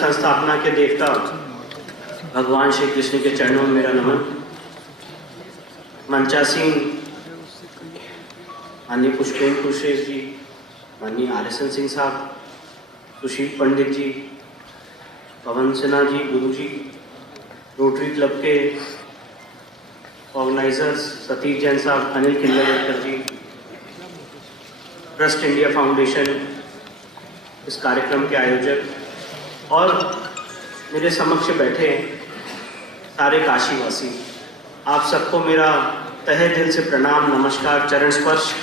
संस्थापना के देवता भगवान श्री कृष्ण के चरणों में मेरा नमन। मंचासीन माननीय पुष्पेंद्र कुशरेश जी, माननीय आरएसएन सिंह साहब, सुशील पंडित जी, पवन सिन्हा जी, गुरु जी, रोटरी क्लब के ऑर्गेनाइजर्स सतीश जैन साहब, अनिल किल्लर जी, ट्रस्ट इंडिया फाउंडेशन, इस कार्यक्रम के आयोजक और मेरे समक्ष बैठे सारे काशीवासी, आप सबको मेरा तहे दिल से प्रणाम, नमस्कार, चरण स्पर्श।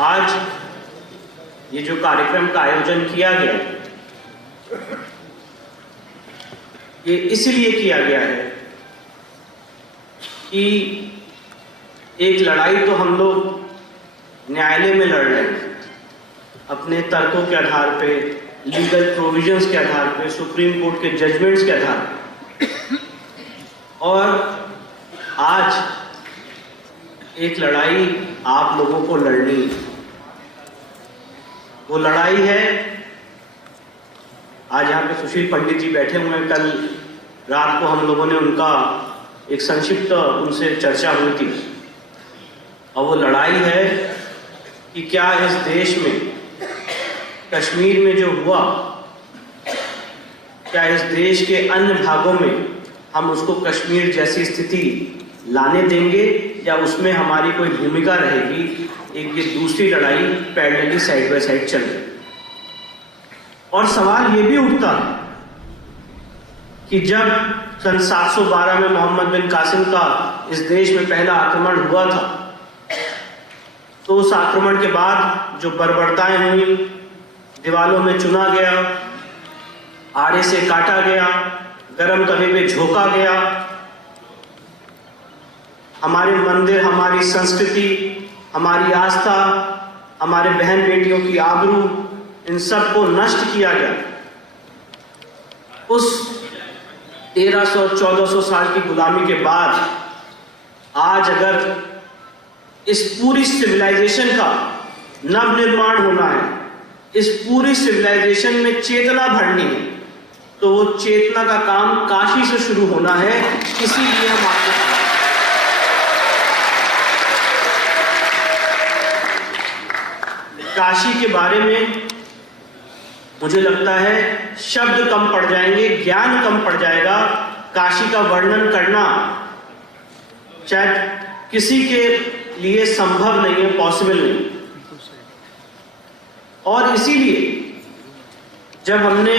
आज ये जो कार्यक्रम का आयोजन किया गया है, ये इसलिए किया गया है कि एक लड़ाई तो हम लोग न्यायालय में लड़ रहे हैं, अपने तर्कों के आधार पे, लीगल प्रोविजंस के आधार पे, सुप्रीम कोर्ट के जजमेंट्स के आधार पे, और आज एक लड़ाई आप लोगों को लड़नी है। वो लड़ाई है, आज यहाँ पे सुशील पंडित जी बैठे हुए हैं, कल रात को हम लोगों ने उनका एक संक्षिप्त उनसे चर्चा हुई थी, और वो लड़ाई है कि क्या इस देश में कश्मीर में जो हुआ, क्या इस देश के अन्य भागों में हम उसको कश्मीर जैसी स्थिति लाने देंगे या उसमें हमारी कोई भूमिका रहेगी। एक ये दूसरी लड़ाई पैरेलली साइड बाय साइड चल रही। और सवाल ये भी उठता है कि जब सन 712 में मोहम्मद बिन कासिम का इस देश में पहला आक्रमण हुआ था, तो उस आक्रमण के बाद जो बर्बरताएं हुई, दीवालों में चुना गया, आड़े से काटा गया, गरम तवे पे झोंका गया, हमारे मंदिर, हमारी संस्कृति, हमारी आस्था, हमारे बहन बेटियों की आबरू, इन सब को नष्ट किया गया। उस 1300-1400 साल की गुलामी के बाद आज अगर इस पूरी सिविलाइजेशन का नवनिर्माण होना है, इस पूरी सिविलाइजेशन में चेतना भरनी है, तो वो चेतना का काम काशी से शुरू होना है। इसीलिए हम आपको काशी के बारे में मुझे लगता है शब्द कम पड़ जाएंगे, ज्ञान कम पड़ जाएगा। काशी का वर्णन करना शायद किसी के लिए संभव नहीं है, पॉसिबल नहीं। और इसीलिए जब हमने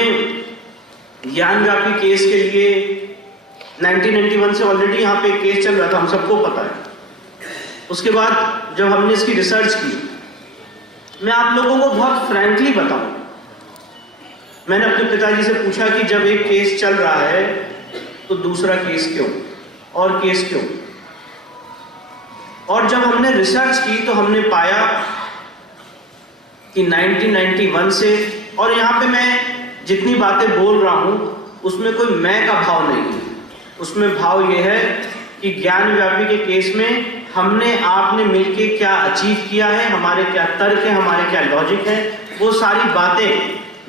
ज्ञानव्यापी केस के लिए 1991 से ऑलरेडी यहाँ पे केस चल रहा था, हम सबको पता है। उसके बाद जब हमने इसकी रिसर्च की, मैं आप लोगों को बहुत फ्रैंकली बताऊं, मैंने अपने पिताजी से पूछा कि जब एक केस चल रहा है तो दूसरा केस क्यों, और केस क्यों। और जब हमने रिसर्च की तो हमने पाया कि 1991 से, और यहाँ पे मैं जितनी बातें बोल रहा हूं उसमें कोई मैं का भाव नहीं है, उसमें भाव ये है कि ज्ञानव्यापी के केस में हमने आपने मिलके क्या अचीव किया है, हमारे क्या तर्क है, हमारे क्या लॉजिक है, वो सारी बातें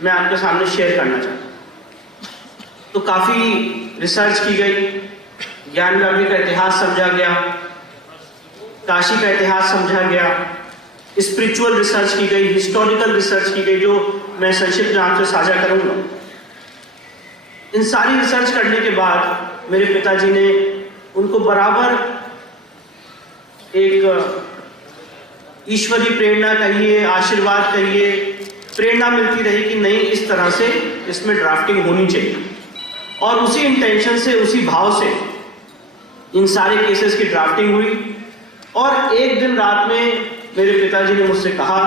मैं आपके सामने शेयर करना चाहता हूं। तो काफी रिसर्च की गई, ज्ञानव्यापी का इतिहास समझा गया, काशी का इतिहास समझा गया, स्पिरिचुअल रिसर्च की गई, हिस्टोरिकल रिसर्च की गई, जो मैं संक्षिप्त में आपसे साझा करूंगा। इन सारी रिसर्च करने के बाद मेरे पिताजी ने, उनको बराबर एक ईश्वरी प्रेरणा कहिए, आशीर्वाद कहिए, प्रेरणा मिलती रही कि नहीं, इस तरह से इसमें ड्राफ्टिंग होनी चाहिए। और उसी इंटेंशन से, उसी भाव से इन सारे केसेस की ड्राफ्टिंग हुई। और एक दिन रात में मेरे पिताजी ने मुझसे कहा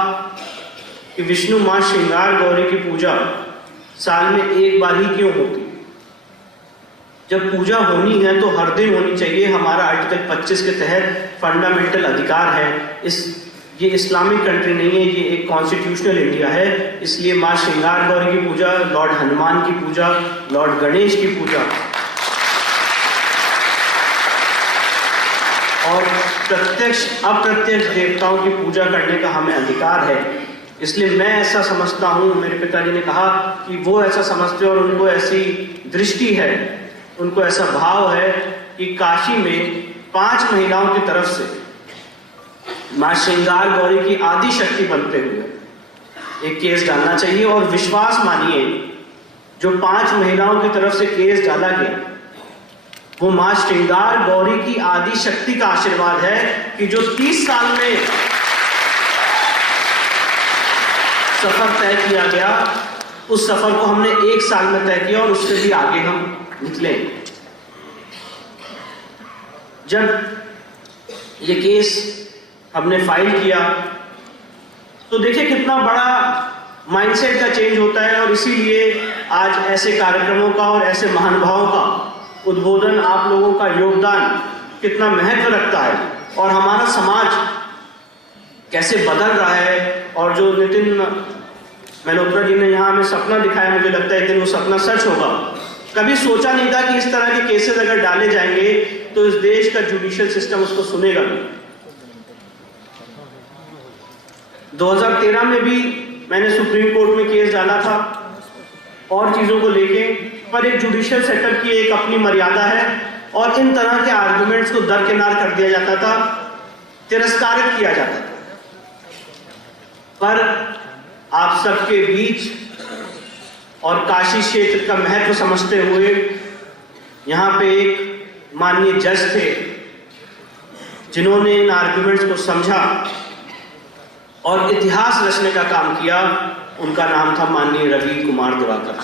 कि विष्णु मां श्रृंगार गौरी की पूजा साल में एक बार ही क्यों होती, जब पूजा होनी है तो हर दिन होनी चाहिए। हमारा आर्टिकल 25 के तहत फंडामेंटल अधिकार है। ये इस्लामिक कंट्री नहीं है, ये एक कॉन्स्टिट्यूशनल इंडिया है। इसलिए माँ श्रृंगार गौरी की पूजा, लॉर्ड हनुमान की पूजा, लॉर्ड गणेश की पूजा और प्रत्यक्ष अप्रत्यक्ष देवताओं की पूजा करने का हमें अधिकार है। इसलिए मैं ऐसा समझता हूँ, मेरे पिताजी ने कहा कि वो ऐसा समझते और उनको ऐसी दृष्टि है, उनको ऐसा भाव है कि काशी में 5 महिलाओं की तरफ से मां श्रृंगार गौरी की आदि शक्ति बनते हुए एक केस डालना चाहिए। और विश्वास मानिए, जो 5 महिलाओं की तरफ से केस डाला गया वो मां श्रृंगार गौरी की आदि शक्ति का आशीर्वाद है कि जो 30 साल में सफर तय किया गया, उस सफर को हमने 1 साल में तय किया और उससे भी आगे हम निकले। जब ये केस हमने फाइल किया तो देखिए कितना बड़ा माइंडसेट का चेंज होता है, और इसीलिए आज ऐसे कार्यक्रमों का और ऐसे महानुभावों का उद्बोधन, आप लोगों का योगदान कितना महत्व रखता है और हमारा समाज कैसे बदल रहा है। और जो नितिन मल्होत्रा जी ने यहाँ हमें सपना दिखाया, मुझे लगता है कि वो सपना सच होगा। कभी सोचा नहीं था कि इस तरह के केसेस अगर डाले जाएंगे तो इस देश का जुडिशियल सिस्टम उसको सुनेगा भी। 2013 में भी मैंने सुप्रीम कोर्ट में केस डाला था और चीजों को लेके, पर एक जुडिशियल सेटअप की एक अपनी मर्यादा है और इन तरह के आर्गुमेंट्स को दरकिनार कर दिया जाता था, तिरस्कारित किया जाता था। पर आप सबके बीच और काशी क्षेत्र का महत्व समझते हुए यहाँ पे एक माननीय जज थे जिन्होंने इन आर्गुमेंट्स को समझा और इतिहास रचने का काम किया। उनका नाम था माननीय रवि कुमार दिवाकर।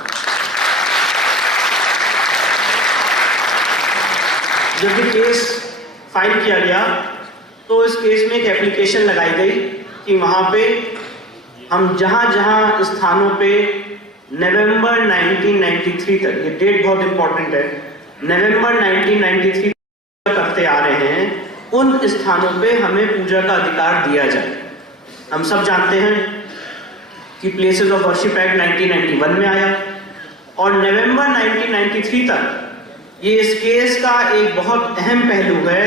जब ये केस फाइल किया गया तो इस केस में एक एप्लीकेशन लगाई गई कि वहां पे हम जहां स्थानों पे नवंबर 1993 तक, ये डेट बहुत इंपॉर्टेंट है, नवंबर 1993 करते आ रहे हैं, उन स्थानों पे हमें पूजा का अधिकार दिया जाए। हम सब जानते हैं कि प्लेसेस ऑफ वर्शिप एक्ट 1991 में आया और नवंबर 1993 तक ये इस केस का एक बहुत अहम पहलू है।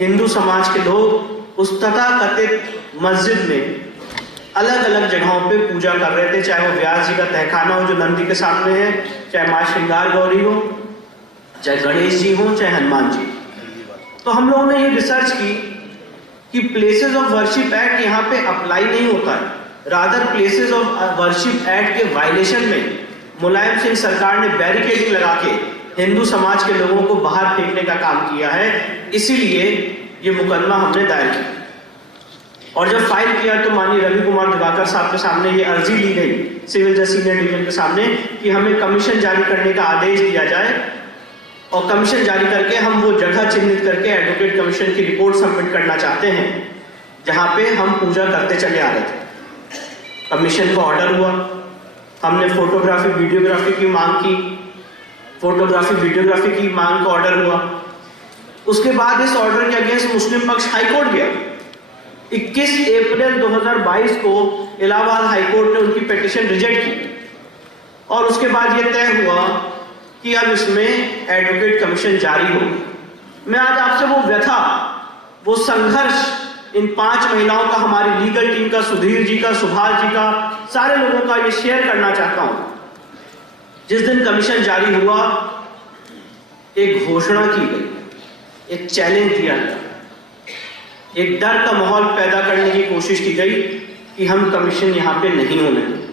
हिंदू समाज के लोग उस तथाकथित मस्जिद में अलग अलग जगहों पे पूजा कर रहे थे, चाहे वो व्यास जी का तहखाना हो जो नंदी के सामने है, चाहे मां श्रृंगार गौरी हो, चाहे गणेश जी हो, चाहे हनुमान जी। तो हम लोगों ने ये रिसर्च की कि प्लेसेस ऑफ वर्शिप एक्ट यहाँ पे अप्लाई नहीं होता है, rather places of worship act के वायलेशन में मुलायम सिंह सरकार ने बैरिकेडिंग लगा के हिंदू समाज के लोगों को बाहर फेंकने का काम किया है। इसीलिए ये मुकदमा हमने दायर किया और जब फाइल किया तो माननीय रवि कुमार दिवाकर साहब के सामने ये अर्जी ली गई सिविल जज सीनियर डिवीजन के सामने कि हमें कमीशन जारी करने का आदेश दिया जाए और कमीशन जारी करके हम वो जगह चिन्हित करके एडवोकेट कमीशन की रिपोर्ट सबमिट करना चाहते हैं जहां पे हम पूजा करते चले आ रहे थे। कमीशन का ऑर्डर हुआ, हमने फोटोग्राफी वीडियोग्राफी की मांग की, फोटोग्राफी वीडियोग्राफी की मांग का ऑर्डर हुआ। उसके बाद इस ऑर्डर के अगेंस्ट मुस्लिम पक्ष हाईकोर्ट गया। 21 अप्रैल 2022 को इलाहाबाद हाईकोर्ट ने उनकी पिटीशन रिजेक्ट की और उसके बाद यह तय हुआ कि अब इसमें एडवोकेट कमीशन जारी हो। मैं आज आपसे वो व्यथा, वो संघर्ष इन 5 महिलाओं का, हमारी लीगल टीम का, सुधीर जी का, सुभाष जी का, सारे लोगों का ये शेयर करना चाहता हूं। जिस दिन कमीशन जारी हुआ एक घोषणा की गई, एक चैलेंज दिया गया, एक डर का माहौल पैदा करने की कोशिश की गई कि हम कमीशन यहां पे नहीं होने देंगे।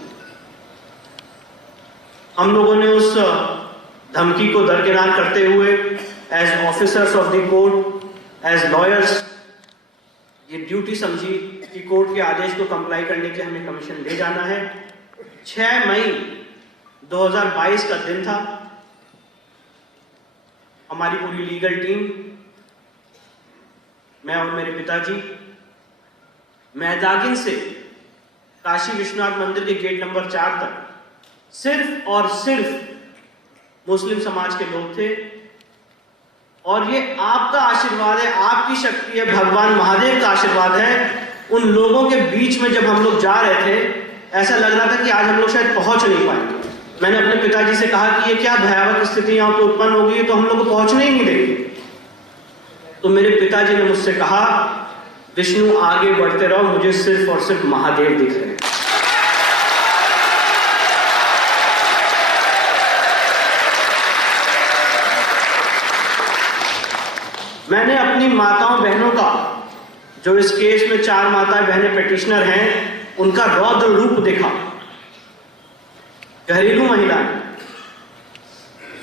हम लोगों ने उस धमकी को दरकिनार करते हुए as officers of the court, as lawyers, ये ड्यूटी समझी कि कोर्ट के आदेश को कंप्लाई करने के लिए हमें कमीशन ले जाना है। 6 मई 2022 का दिन था। हमारी पूरी लीगल टीम, मैं और मेरे पिताजी मैदागिन से काशी विश्वनाथ मंदिर के गेट नंबर 4 तक सिर्फ और सिर्फ मुस्लिम समाज के लोग थे और ये आपका आशीर्वाद है, आपकी शक्ति है, भगवान महादेव का आशीर्वाद है। उन लोगों के बीच में जब हम लोग जा रहे थे ऐसा लग रहा था कि आज हम लोग शायद पहुंच नहीं पाएंगे। मैंने अपने पिताजी से कहा कि ये क्या भयावह स्थिति यहाँ पे उत्पन्न हो गई, तो हम लोग को पहुंचने ही नहीं देंगे। तो मेरे पिताजी ने मुझसे कहा, विष्णु आगे बढ़ते रहो, मुझे सिर्फ और सिर्फ महादेव दिख रहे हैं। मैंने अपनी माताओं बहनों का, जो इस केस में 4 माताएं बहनें पिटिशनर हैं, उनका रौद्र रूप देखा। घरेलू महिलाएं,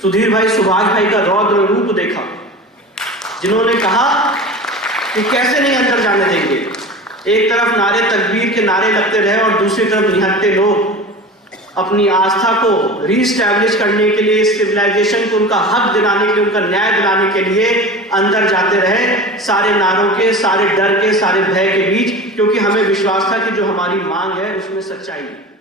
सुधीर भाई, सुभाष भाई का रौद्र रूप देखा, जिन्होंने कहा कि कैसे नहीं अंदर जाने देंगे। एक तरफ नारे तकबीर के नारे लगते रहे और दूसरी तरफ निहत्थे लोग अपनी आस्था को रीस्टैब्लिश करने के लिए, सिविलाइजेशन को उनका हक दिलाने के लिए, उनका न्याय दिलाने के लिए अंदर जाते रहे, सारे नारों के, सारे डर के, सारे भय के बीच, क्योंकि हमें विश्वास था कि जो हमारी मांग है उसमें सच्चाई है।